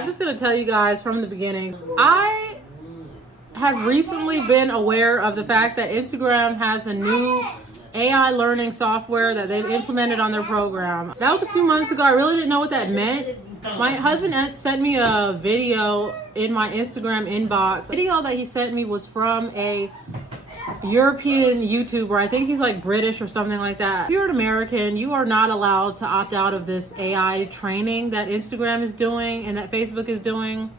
I'm just gonna tell you guys from the beginning, I have recently been aware of the fact that Instagram has a new AI learning software that they've implemented on their program. That was a few months ago. I really didn't know what that meant. My husband sent me a video in my Instagram inbox. The video that he sent me was from a European YouTuber. I think he's like British or something like that. If you're an American, you are not allowed to opt out of this AI training that Instagram is doing and that Facebook is doing.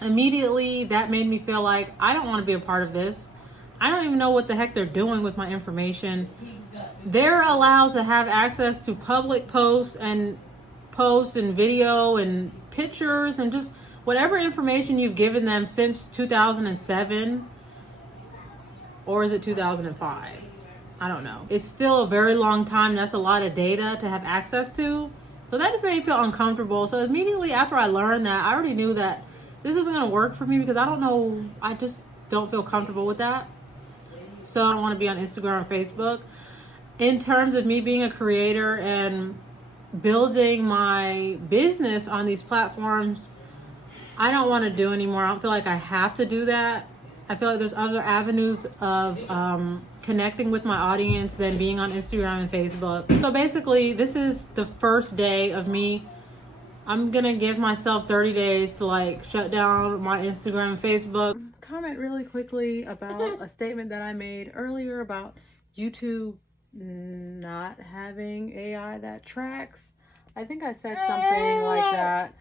Immediately, that made me feel like I don't want to be a part of this. I don't even know what the heck they're doing with my information. They're allowed to have access to public posts and video and pictures and just whatever information you've given them since 2007. Or is it 2005? I don't know. It's still a very long time. That's a lot of data to have access to. So that just made me feel uncomfortable. So immediately after I learned that, I already knew that this isn't going to work for me because I don't know. I just don't feel comfortable with that. So I don't want to be on Instagram or Facebook. In terms of me being a creator and building my business on these platforms, I don't want to do anymore. I don't feel like I have to do that. I feel like there's other avenues of connecting with my audience than being on Instagram and Facebook. So basically, this is the first day of me. I'm going to give myself 30 days to like shut down my Instagram and Facebook. Comment really quickly about a statement that I made earlier about YouTube not having AI that tracks. I think I said something like that.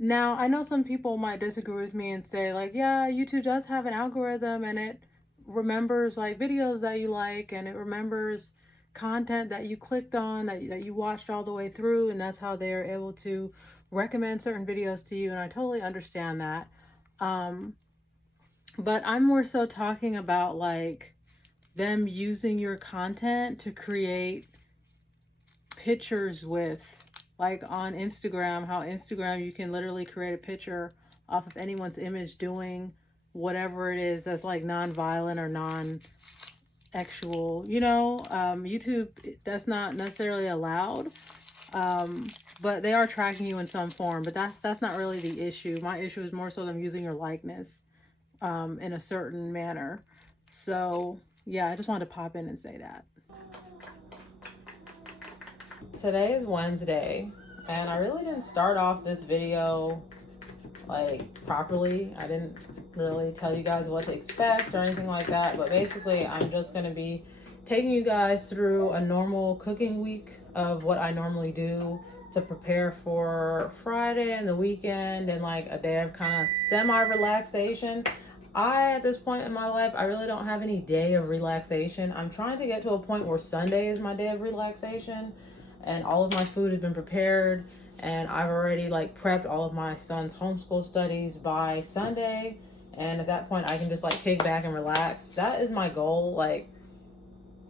Now, I know some people might disagree with me and say, like, yeah, YouTube does have an algorithm and it remembers, like, videos that you like and it remembers content that you clicked on, that you watched all the way through, and that's how they're able to recommend certain videos to you, and I totally understand that. But I'm more so talking about, like, them using your content to create pictures with. Like on Instagram, how Instagram, you can literally create a picture off of anyone's image doing whatever it is that's like non-violent or non-actual, YouTube, that's not necessarily allowed. But they are tracking you in some form, but that's not really the issue. My issue is more so them using your likeness in a certain manner. So yeah, I just wanted to pop in and say that. Today is Wednesday, and I really didn't start off this video like properly. I didn't really tell you guys what to expect or anything like that, but basically I'm just going to be taking you guys through a normal cooking week of what I normally do to prepare for Friday and the weekend and like a day of kind of semi-relaxation. At this point in my life, I really don't have any day of relaxation. I'm trying to get to a point where Sunday is my day of relaxation. And all of my food has been prepared, and I've already like prepped all of my son's homeschool studies by Sunday, and at that point I can just like kick back and relax. That is my goal. Like,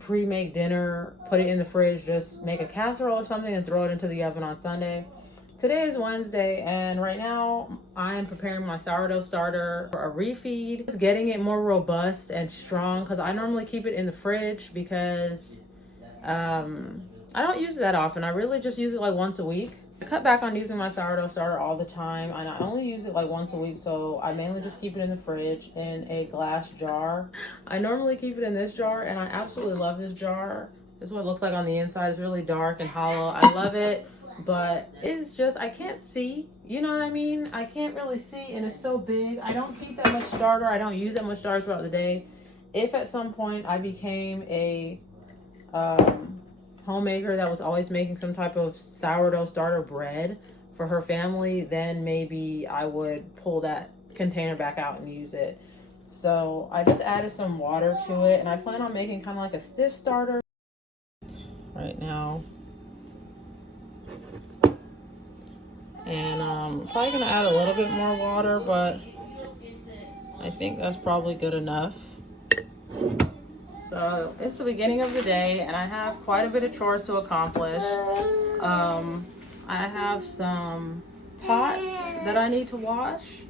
pre-make dinner, put it in the fridge, just make a casserole or something and throw it into the oven on Sunday. Today is Wednesday, and right now I am preparing my sourdough starter for a refeed. Just getting it more robust and strong because I normally keep it in the fridge because I don't use it that often. I really just use it like once a week. I cut back on using my sourdough starter all the time, and I only use it like once a week, so I mainly just keep it in the fridge in a glass jar. I normally keep it in this jar, and I absolutely love this jar. This is what it looks like on the inside. It's really dark and hollow. I love it, but it's just, I can't see. You know what I mean? I can't really see, and it's so big. I don't keep that much starter. I don't use that much starter throughout the day. If at some point I became a homemaker that was always making some type of sourdough starter bread for her family, then maybe I would pull that container back out and use it. So I just added some water to it, and I plan on making kind of like a stiff starter right now. And I'm probably gonna add a little bit more water, but I think that's probably good enough. So it's the beginning of the day, and I have quite a bit of chores to accomplish. I have some pots that I need to wash.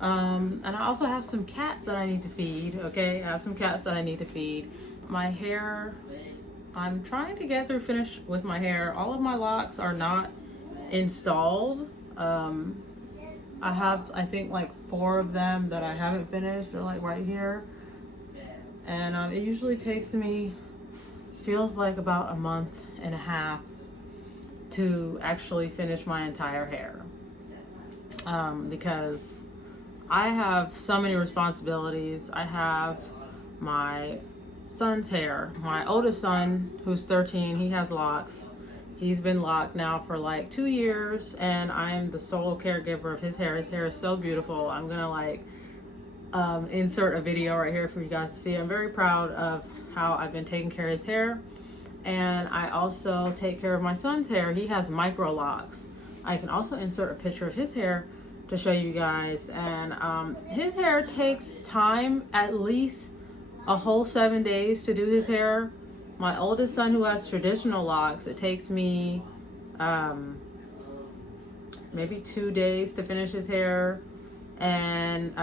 And I also have some cats that I need to feed, okay? I have some cats that I need to feed. My hair, I'm trying to get through finish with my hair. All of my locks are not installed. I have, I think, like 4 of them that I haven't finished. They're like right here. And it usually takes me, feels like about a month and a half to actually finish my entire hair. Because I have so many responsibilities. I have my son's hair. My oldest son, who's 13, he has locks. He's been locked now for like 2 years, and I'm the sole caregiver of his hair. His hair is so beautiful. I'm gonna like insert a video right here for you guys to see. I'm very proud of how I've been taking care of his hair. And I also take care of my son's hair. He has micro locks. I can also insert a picture of his hair to show you guys. And his hair takes time, at least a whole 7 days to do his hair. My oldest son, who has traditional locks, it takes me maybe 2 days to finish his hair. And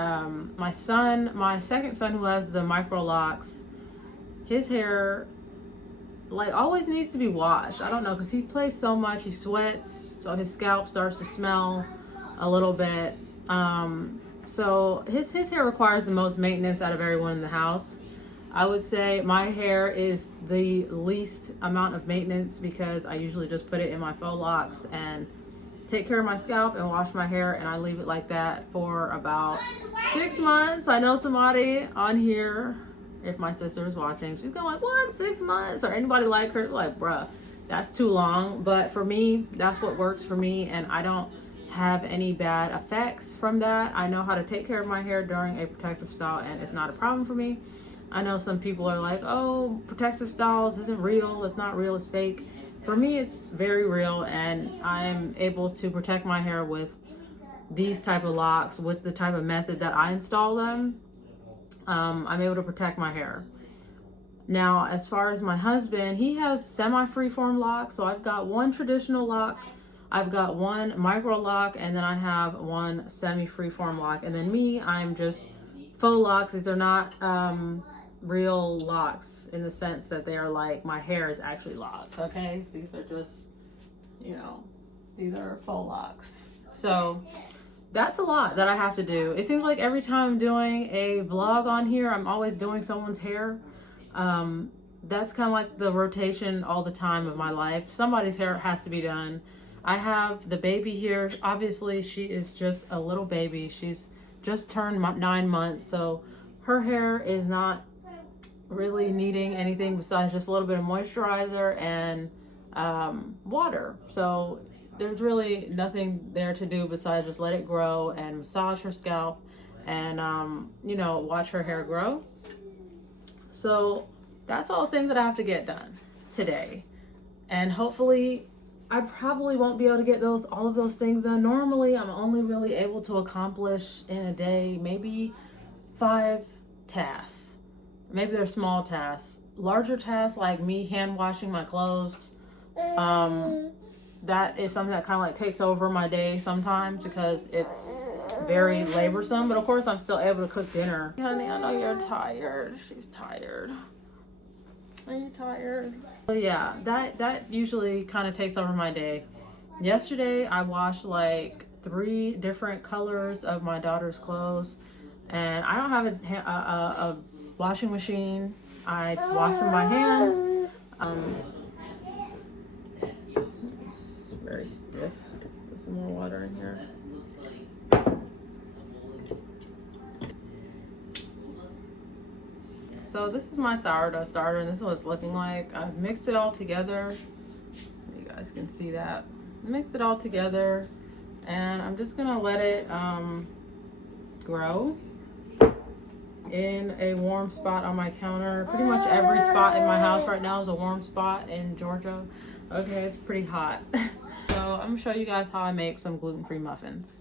my second son, who has the micro locks, his hair like always needs to be washed. I don't know, because he plays so much, he sweats, so his scalp starts to smell a little bit. So his hair requires the most maintenance out of everyone in the house. I would say my hair is the least amount of maintenance, because I usually just put it in my faux locks and take care of my scalp and wash my hair, and I leave it like that for about 6 months. I know somebody on here, if my sister is watching, she's going like, what, 6 months? Or anybody like her, like, bruh, that's too long. But for me, that's what works for me, and I don't have any bad effects from that. I know how to take care of my hair during a protective style, and it's not a problem for me. I know some people are like, oh, protective styles isn't real, it's not real, it's fake. For me, it's very real, and I'm able to protect my hair with these type of locks, with the type of method that I install them. I'm able to protect my hair. Now, as far as my husband, he has semi-freeform locks. So I've got one traditional lock, I've got one micro lock, and then I have one semi-freeform lock. And then me, I'm just faux locks. These are not real locks in the sense that they are like my hair is actually locked. Okay, so these are just, you know, these are faux locks. So that's a lot that I have to do. It seems like every time I'm doing a vlog on here, I'm always doing someone's hair. That's kind of like the rotation all the time of my life. Somebody's hair has to be done. I have the baby here. Obviously, she is just a little baby. She's just turned 9 months, so her hair is not really needing anything besides just a little bit of moisturizer and water. So there's really nothing there to do besides just let it grow and massage her scalp and you know, watch her hair grow. So that's all things that I have to get done today, and hopefully I probably won't be able to get all of those things done. Normally I'm only really able to accomplish in a day maybe 5 tasks. Maybe they're small tasks. Larger tasks like me hand washing my clothes, that is something that kind of like takes over my day sometimes because it's very laborsome. But of course I'm still able to cook dinner. Honey, I know you're tired. She's tired. Are you tired? So yeah, that usually kind of takes over my day. Yesterday I washed like 3 different colors of my daughter's clothes, and I don't have a washing machine. I wash them by hand. It's very stiff. Put some more water in here. So this is my sourdough starter, and this is what it's looking like. I've mixed it all together. You guys can see that. Mixed it all together, and I'm just gonna let it grow in a warm spot on my counter. Pretty much every spot in my house right now is a warm spot in Georgia. Okay, it's pretty hot. So I'm gonna show you guys how I make some gluten-free muffins.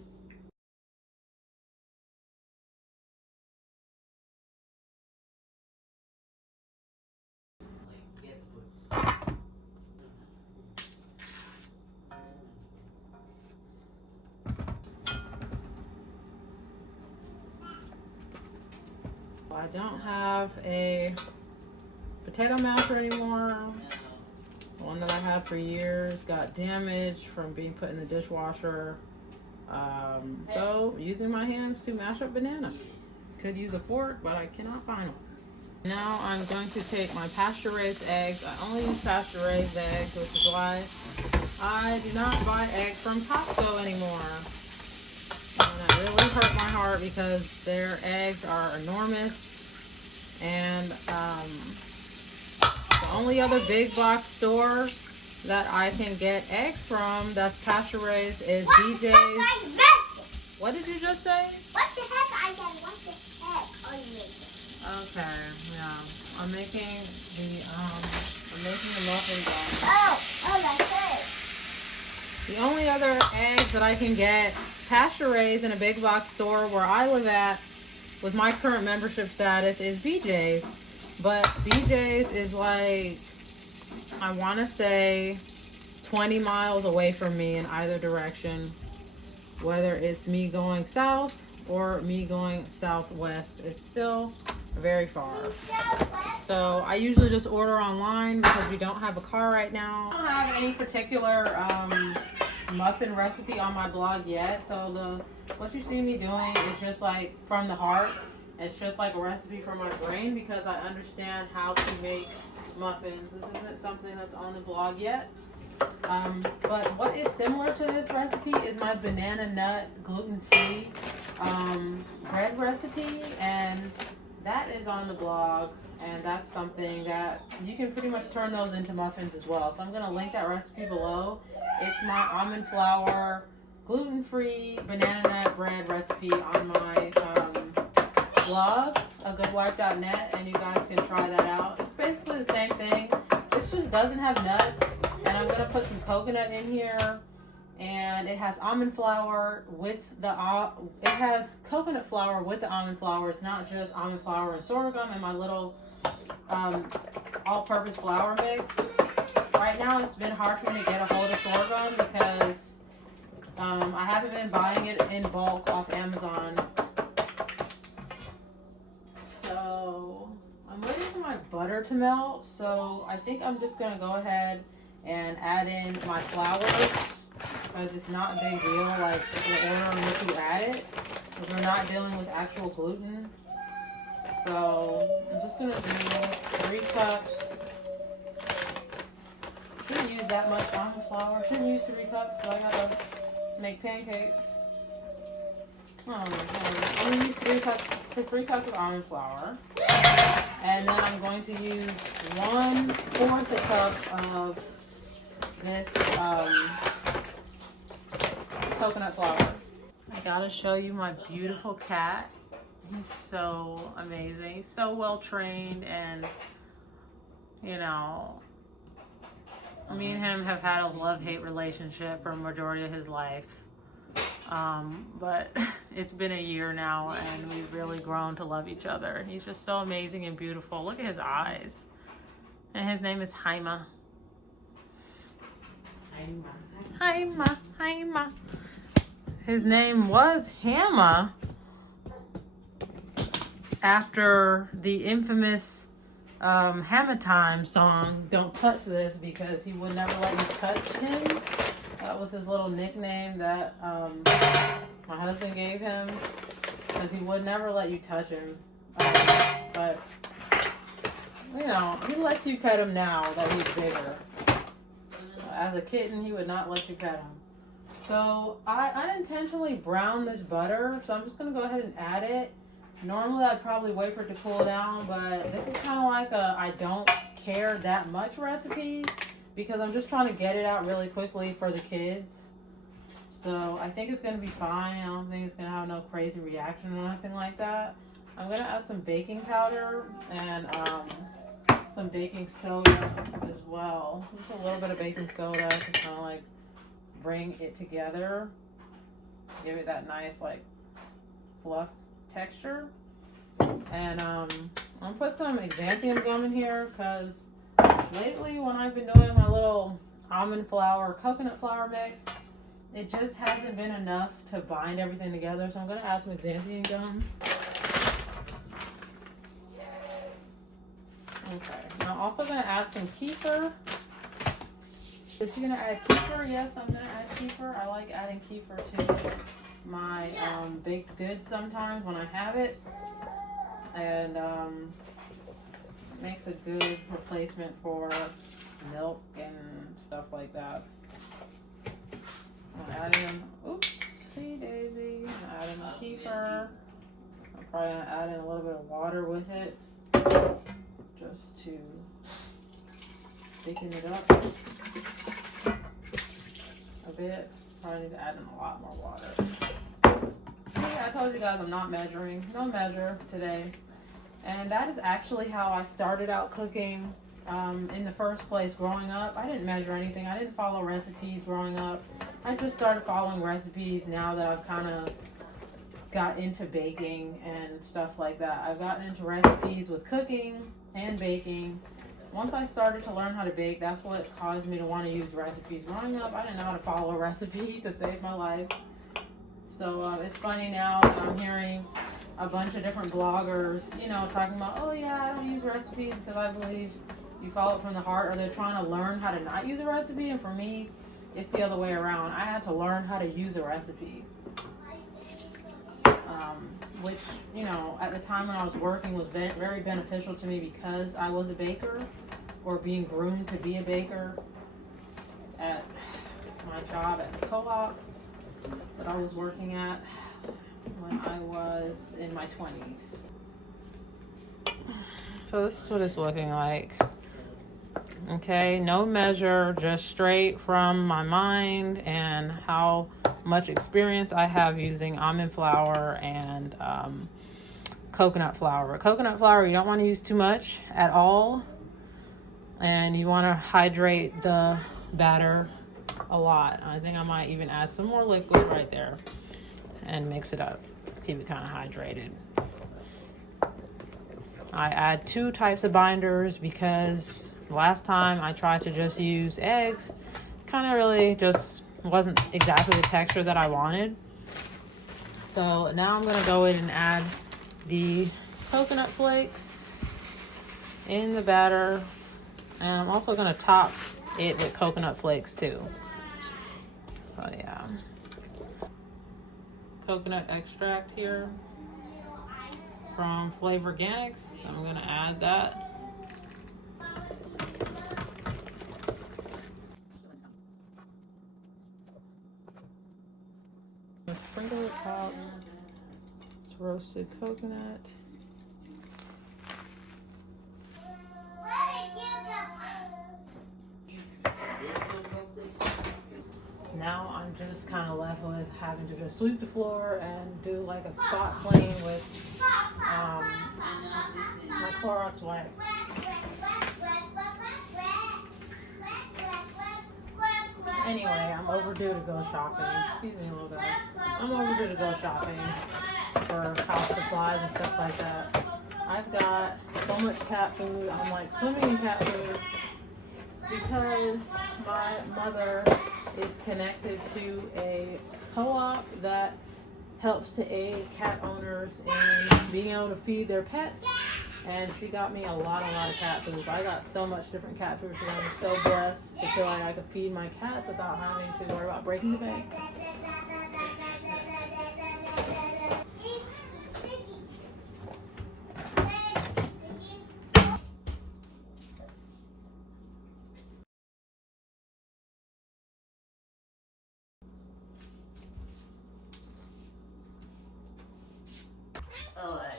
I don't have a potato masher anymore. The one that I had for years got damaged from being put in the dishwasher. So using my hands to mash up banana. Could use a fork, but I cannot find one. Now I'm going to take my pasture-raised eggs. I only use pasture-raised eggs, which is why I do not buy eggs from Costco anymore. And that really hurt my heart because their eggs are enormous. And the only other big box store that I can get eggs from that's pasture-raised is BJ's. What did you just say? What the heck? I said, what the heck are you making? Okay, yeah. I'm making the muffin dough. Oh, that's it. The only other eggs that I can get pasture-raised in a big box store where I live at with my current membership status is BJ's. But BJ's is like, I want to say 20 miles away from me in either direction. Whether it's me going south or me going southwest, it's still very far. So I usually just order online because we don't have a car right now. I don't have any particular muffin recipe on my blog yet. So what you see me doing is just like from the heart. It's just like a recipe from my brain because I understand how to make muffins. This isn't something that's on the blog yet. But what is similar to this recipe is my banana nut gluten-free bread recipe, and that is on the blog, and that's something that you can pretty much turn those into muffins as well. So I'm going to link that recipe below. It's my almond flour gluten-free banana nut bread recipe on my blog, agoodwife.net, and you guys can try that out. It's basically the same thing. This just doesn't have nuts. And I'm going to put some coconut in here, and it has almond flour with it has coconut flour with the almond flour. It's not just almond flour and sorghum and my little all-purpose flour mix. Right now it's been hard for me to get a hold of sorghum because I haven't been buying it in bulk off Amazon. So I'm waiting for my butter to melt, so I think I'm just going to go ahead and add in my flours because it's not a big deal like the order in which you add it because we're not dealing with actual gluten. So I'm just going to do 3 cups. Shouldn't use that much almond flour. Shouldn't use 3 cups because I gotta make pancakes. I'm going to use 3 cups of almond flour. And then I'm going to use 1/4 cup of this coconut flour. I gotta show you my beautiful cat. He's so amazing. He's so well trained, and you know, me and him have had a love-hate relationship for a majority of his life. But it's been a year now and we've really grown to love each other. He's just so amazing and beautiful. Look at his eyes. And his name is Haima. Haima. His name was Hamma after the infamous Hammer Time song, Don't Touch This, because he would never let you touch him. That was his little nickname that my husband gave him because he would never let you touch him. But, you know, he lets you pet him now that he's bigger. As a kitten, he would not let you pet him. So I unintentionally browned this butter, so I'm just going to go ahead and add it. Normally, I'd probably wait for it to cool down, but this is kind of like a I don't care that much recipe because I'm just trying to get it out really quickly for the kids. So I think it's going to be fine. I don't think it's going to have no crazy reaction or anything like that. I'm going to add some baking powder and some baking soda as well. Just a little bit of baking soda to kind of like bring it together. Give it that nice like fluff texture. And I'm gonna put some xanthium gum in here because lately when I've been doing my little almond flour coconut flour mix, it just hasn't been enough to bind everything together, so I'm gonna add some xanthium gum. Okay, I'm also gonna add some kefir. Is she gonna add kefir? Yes, I'm gonna add kefir. I like adding kefir to my baked goods sometimes when I have it, and it makes a good replacement for milk and stuff like that. I'm adding, oopsie daisy, I'm adding the kefir. I'm probably gonna add in a little bit of water with it, just to thicken it up a bit. Probably need to add in a lot more water. See, I told you guys I'm not measuring. No measure today. And that is actually how I started out cooking in the first place growing up. I didn't measure anything. I didn't follow recipes growing up. I just started following recipes now that I've kind of got into baking and stuff like that. I've gotten into recipes with cooking and baking. Once I started to learn how to bake, that's what caused me to want to use recipes. Growing up, I didn't know how to follow a recipe to save my life. So it's funny now that I'm hearing a bunch of different bloggers, you know, talking about, oh yeah, I don't use recipes because I believe you follow it from the heart, or they're trying to learn how to not use a recipe. And for me, it's the other way around. I had to learn how to use a recipe. Which, you know, at the time when I was working was very beneficial to me because I was a baker, or being groomed to be a baker at my job at the co-op that I was working at when I was in my 20s. So this is what it's looking like. Okay, no measure, just straight from my mind and how much experience I have using almond flour and coconut flour. Coconut flour, you don't want to use too much at all, and you want to hydrate the batter a lot. I think I might even add some more liquid right there and mix it up, keep it kind of hydrated. I add 2 types of binders because last time I tried to just use eggs, kind of really just wasn't exactly the texture that I wanted. So now I'm gonna go in and add the coconut flakes in the batter, and I'm also gonna top it with coconut flakes too. So yeah, coconut extract here from Flavor Organics. I'm gonna add that. Sprinkle it top. It's roasted coconut. Now I'm just kind of left with having to just sweep the floor and do like a spot clean with my Clorox wipe. Anyway, I'm overdue to go shopping. Excuse me a little bit. I'm overdue to go shopping for house supplies and stuff like that. I've got so much cat food. I'm like swimming in cat food because my mother is connected to a co-op that helps to aid cat owners in being able to feed their pets. And she got me a lot of cat food. I got so much different cat food. I'm so blessed to feel like I could feed my cats without having to worry about breaking the bank. All right.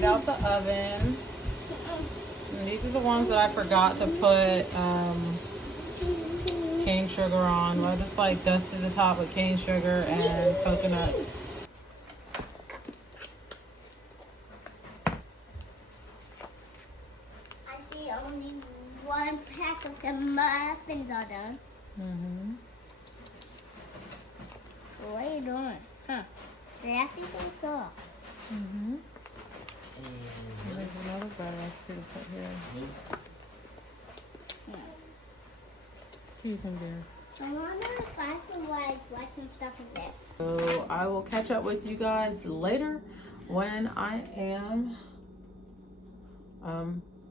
Out the oven. And these are the ones that I forgot to put cane sugar on. I just like dusted the top with cane sugar and coconut. one pack of the muffins are done. Mm-hmm. What are you doing? Huh? They actually so soft. Mm-hmm. And There's another bread recipe to put here. See some beer. I wonder if I can like write some stuff in there. So I will catch up with you guys later when I am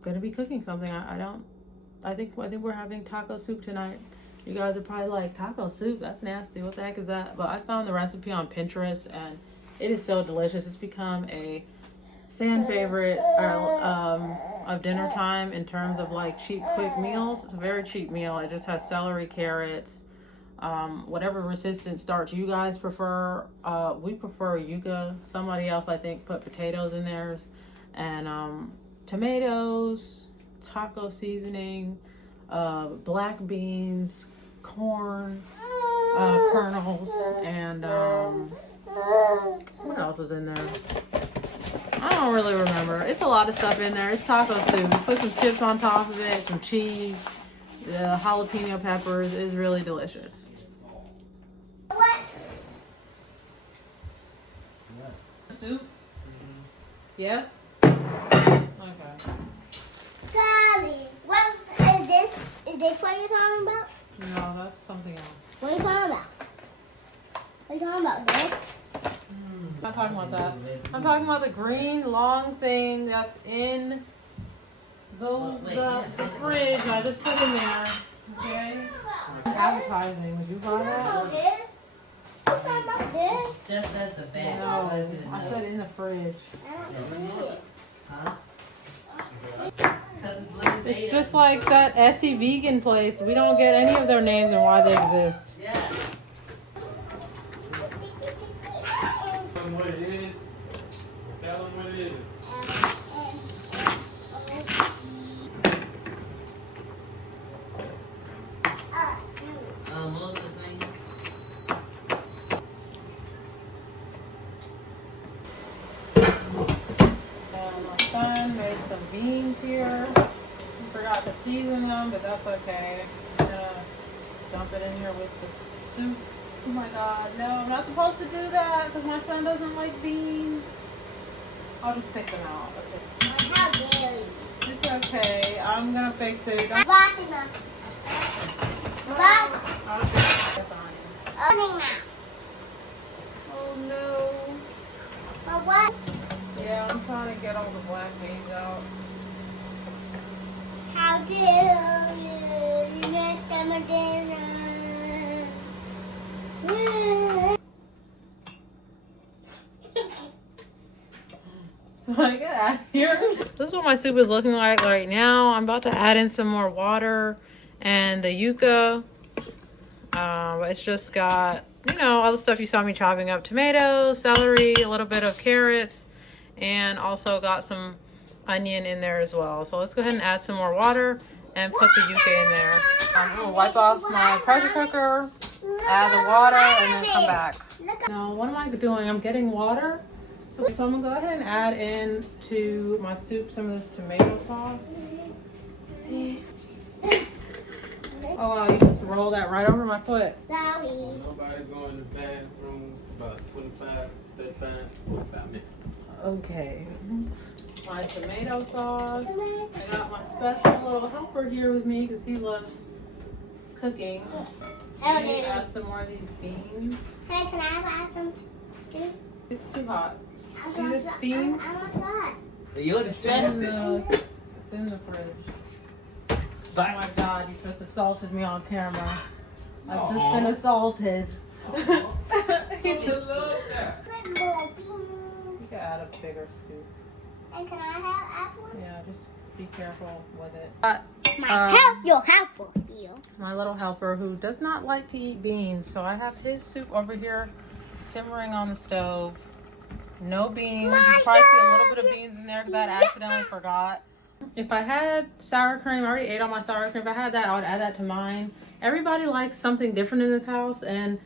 gonna be cooking something. I think we're having taco soup tonight. You guys are probably like, taco soup? That's nasty. What the heck is that? But I found the recipe on Pinterest and it is so delicious. It's become a fan favorite of dinner time in terms of like cheap, quick meals. It's a very cheap meal. It just has celery, carrots, whatever resistant starch you guys prefer. We prefer yuca. Somebody else I think put potatoes in theirs, and tomatoes, taco seasoning, black beans, corn, kernels, and what else is in there? I don't really remember. It's a lot of stuff in there. It's taco soup. Put some chips on top of it, some cheese, the jalapeno peppers. It's really delicious. What? Soup? Yes? Okay. Golly. What is this? Is this what you're talking about? No, that's something else. What are you talking about? What are you talking about? This? I'm not talking about that. I'm talking about the green long thing that's in the fridge. I just put in there. Okay. Advertising. Would you buy that? This? What talking about this? just at the fan. No, I said in the fridge. I don't see it. Huh? It's just like that Essie vegan place. We don't get any of their names and why they exist. Yeah. Tell them what it is. Tell them what it is. What was the thing? My son made some beans here. He forgot to season them, but that's okay. Just gonna dump it in here with the soup. Oh my god, no, I'm not supposed to do that because my son doesn't like beans. I'll just pick them out. Okay. How dare you? It's okay. I'm gonna fix it. Fatima. I'll fix this on you. Now. Oh no. But what? Yeah, I'm trying to get all the black beans out. How dare you? You messed up my dinner. Get out of here. This is what my soup is looking like right now. I'm about to add in some more water and the yuca. It's just got, all the stuff you saw me chopping up. Tomatoes, celery, a little bit of carrots, and also got some onion in there as well. So let's go ahead and add some more water and put the yuca in there. I'm going to wipe off my pressure cooker, add the water, and then come back. Now, what am I doing? I'm getting water. Okay, so I'm going to go ahead and add in to my soup some of this tomato sauce. Oh wow, you just roll that right over my foot. Sorry. Nobody go in the bathroom about 25, 35, 45 minutes. Okay. My tomato sauce. I got my special little helper here with me because he loves cooking. Hey, Maybe add some more of these beans. can I have some too? It's too hot. I See want this some- steam? I want that. You're It's distracted. in the fridge. Oh my god, you just assaulted me on camera. I've just been assaulted. He's a little. Put more beans. You can add a bigger scoop. And can I add one? Yeah, just be careful with it. Your helper here. My little helper who does not like to eat beans, so I have his soup over here simmering on the stove. No beans. You probably see a little bit of beans in there because I accidentally forgot. If I had sour cream, I already ate all my sour cream. If I had that, I would add that to mine. Everybody likes something different in this house, and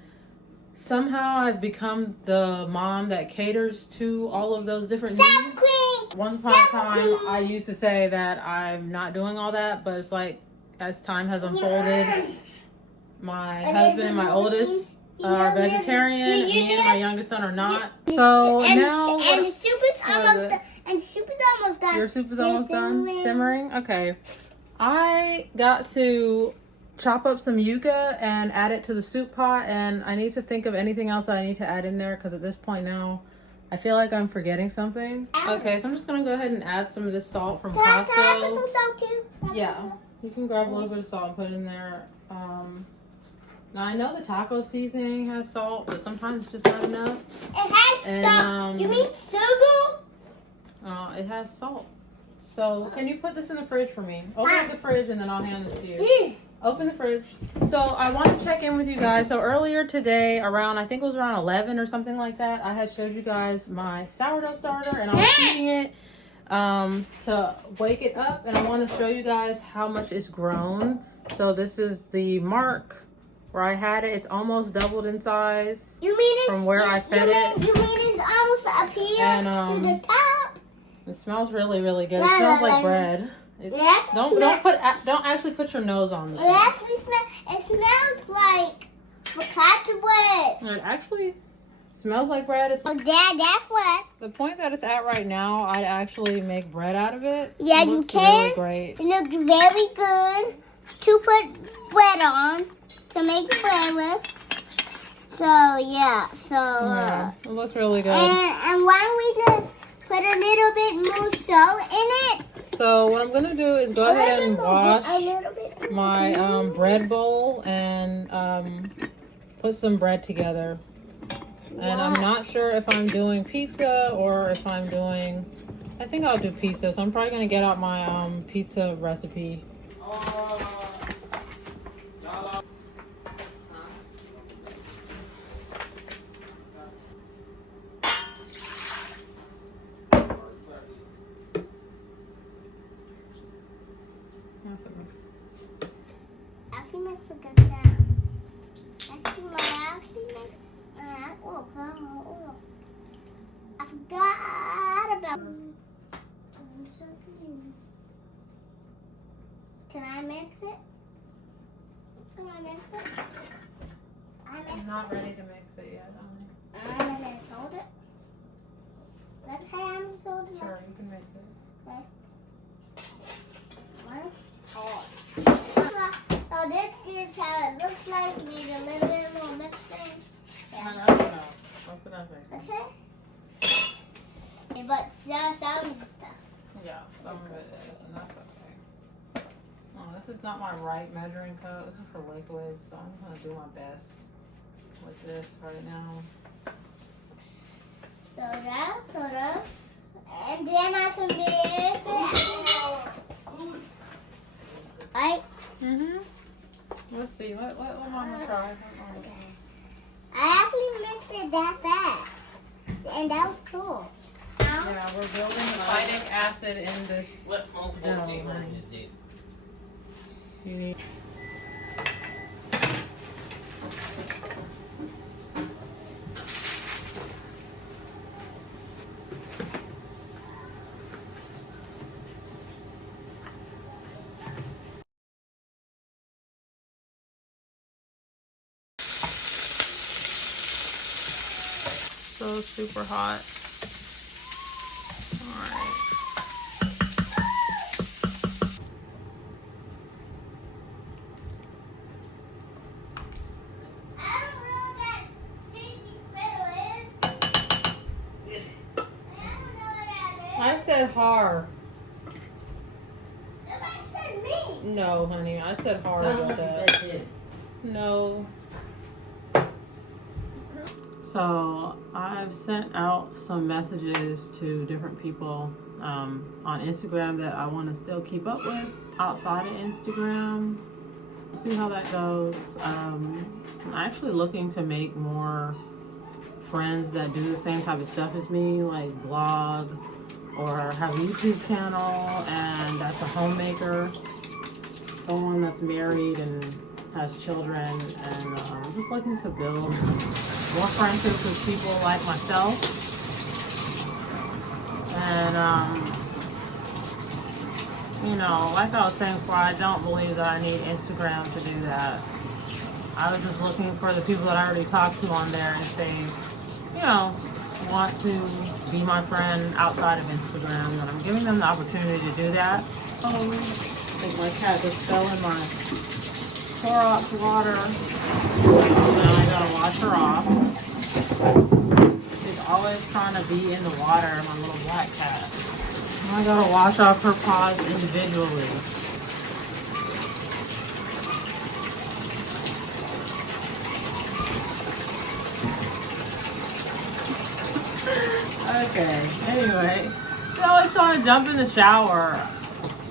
somehow I've become the mom that caters to all of those different Sour needs. cream. Once upon a time, I used to say that I'm not doing all that, but it's like as time has unfolded. My husband and my oldest are vegetarian. Me and my youngest son are not. So now, and the soup is almost done. And the soup is almost done. Your soup is almost done? Simmering? Okay. I got to chop up some yuca and add it to the soup pot, and I need to think of anything else that I need to add in there because at this point now, I feel like I'm forgetting something. Okay, so I'm just gonna go ahead and add some of this salt from Costco. Can I put some salt too? Yeah, you can grab a little bit of salt and put it in there. Now I know the taco seasoning has salt, but sometimes it's just not enough. It has salt. You mean sugar? It has salt. So can you put this in the fridge for me? Open up the fridge and then I'll hand this to you. Open the fridge. So I want to check in with you guys. So earlier today, I think it was around 11 or something like that, I had showed you guys my sourdough starter and I was feeding it to wake it up, and I want to show you guys how much it's grown. So this is the mark where I had it. It's almost doubled in size. You mean it's from where I fed it. You mean it's almost up here and, to the top? It smells really, really good. It smells like bread. Don't actually put your nose on it. It smells like avocado bread. It actually smells like bread. Well, Dad, that's what. The point that it's at right now, I'd actually make bread out of it. Yeah, you can. Really great. It looks very good to put bread on, to make bread with. So, yeah. It looks really good. And why don't we just put a little bit more salt in it? So what I'm going to do is go ahead and wash my bread bowl and put some bread together. And I'm not sure if I'm doing pizza or if I'm doing... I think I'll do pizza. So I'm probably going to get out my pizza recipe. Actually makes a good sound. Actually makes. I forgot about. Can I mix it? I'm not ready to mix it yet. I'm gonna hold it. Let's have hold it. Sure, you can mix it. Okay. So this is how it looks like. Maybe a little bit more mixing. Yeah. That's enough mixing. Okay. But some stuff. Yeah, some of it is, and that's okay. Oh, this is not my right measuring cup. This is for liquid, so I'm gonna do my best with this right now. Soda. And then I can mix it. Right? Let's see. What Mama try? I actually mixed it that fast. And that was cool. Yeah, we're building phytic acid in this. You need. So super hot. All right. I don't know what that cheesy squirrel is. I don't know what that is. I said har. Nobody said me. No, honey, I said har about that. No. So I've sent out some messages to different people on Instagram that I want to still keep up with outside of Instagram. See how that goes. I'm actually looking to make more friends that do the same type of stuff as me, like blog or have a YouTube channel, and that's a homemaker, someone that's married and has children, and I'm just looking to build more friendships with people like myself, and know, like I was saying before, I don't believe that I need Instagram to do that. I was just looking for the people that I already talked to on there and say, you know, want to be my friend outside of Instagram, and I'm giving them the opportunity to do that. Oh, I think my cat just fell in my Clorox water. Now I gotta wash her off. She's always trying to be in the water, my little black cat. Now I gotta wash off her paws individually. Okay, anyway, she's always trying to jump in the shower.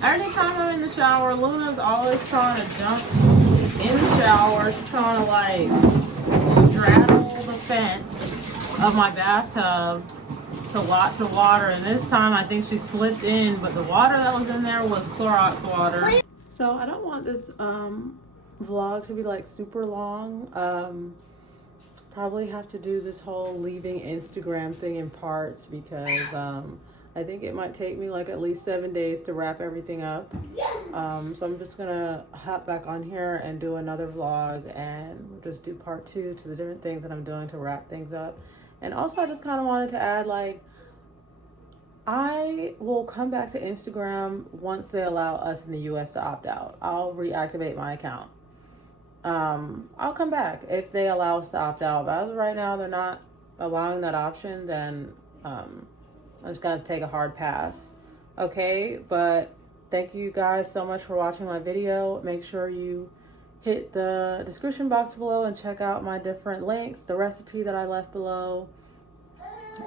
Every time I'm in the shower, Luna's always trying to jump in the shower. She's trying to like straddle the fence of my bathtub to watch the water. And this time I think she slipped in, but the water that was in there was Clorox water. So I don't want this vlog to be like super long. Probably have to do this whole leaving Instagram thing in parts because I think it might take me like at least 7 days to wrap everything up. So I'm just gonna hop back on here and do another vlog and we'll just do part 2 to the different things that I'm doing to wrap things up. And also I just kind of wanted to add, like, I will come back to Instagram once they allow us in the US to opt out. I'll reactivate my account. I'll come back if they allow us to opt out, but as of right now they're not allowing that option, then I'm just gonna take a hard pass. Okay, but thank you guys so much for watching my video. Make sure you hit the description box below and check out my different links, the recipe that I left below.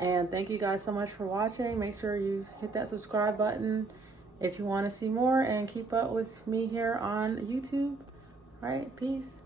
And thank you guys so much for watching. Make sure you hit that subscribe button if you want to see more and keep up with me here on YouTube. All right, peace.